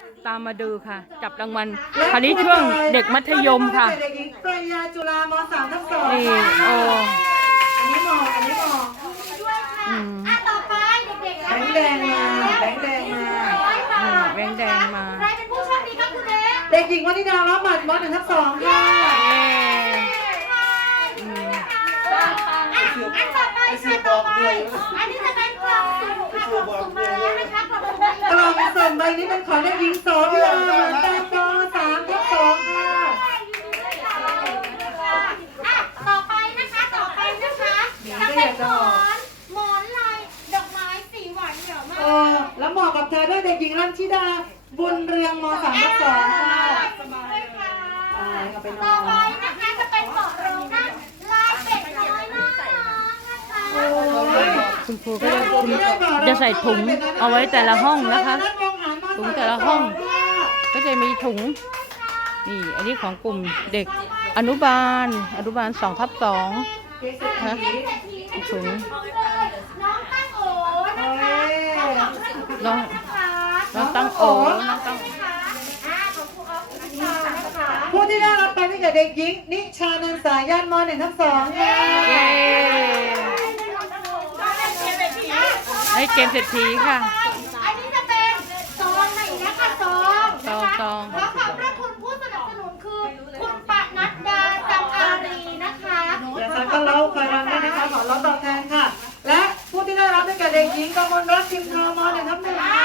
ตามมาดูค่ะ จับรางวัลคราวนี้ช่วงเด็กมัธยมค่ะเด็กหญิงปริยาจุฬาม3/2 นี่โอ้อันนี้มออันนี้มอด้วยค่ะต่อไปเด็กๆแบงค์แดงมาแบงค์แดงมาแบงค์แดงมาใครเป็นผู้โชคดีครับคุณเล็กเด็กหญิงวนิดาล้อหมัดม1/2ค่ะอันต่อไปค่ะต่อไปอันนี้จะเป็นกล่องสุ่มค่ะกล่องสุ่มมาแล้วนะคะกล่องสุ่มมาแล้วกล่องสุ่มใบนี้เป็นของเด็กหญิงโสภิดาเหมือนตาป3/2ค่ะต่อไปนะคะต่อไปนะคะจะเป็นหมอนลายดอกไม้สีหวานเหนียวมากแล้วเหมาะกับเธอด้วยเด็กหญิงรัญชิดาบุญเรืองม3/2ค่ะต่อไปนะคะจะเป็นเบาะรองนั่งลายเป็ดน้อยน่ารักนะคะคุณครูก็จะใส่ถุงเอาไว้แต่ละห้องนะคะ ถุงแต่ละห้องก็จะมีถุงนี่อันนี้ของกลุ่มเด็กอนุบาล2/2นะถุงน้องตั้งโอนะคะน้องตั้งโอน้องตั้งผู้ที่ได้รับไปนี่กับเด็กหญิงนิชานันสายันม1/2ค่ะเย้ให้เกมเศรษฐีค่ะอันนี้จะเป็นซองไหนนะคะซองนะคะซองขอขอบพระคุณผู้สนับสนุนคือคุณปนัดดาจังอารีนะคะเดี๋ยวฉันก็เล่าคอยรันได้นะคะขอรับตอบแทนค่ะ และผู้ที่ได้รับได้กับเด็กหญิงกมลรัตน์ทิมทองม1/1ค่ะ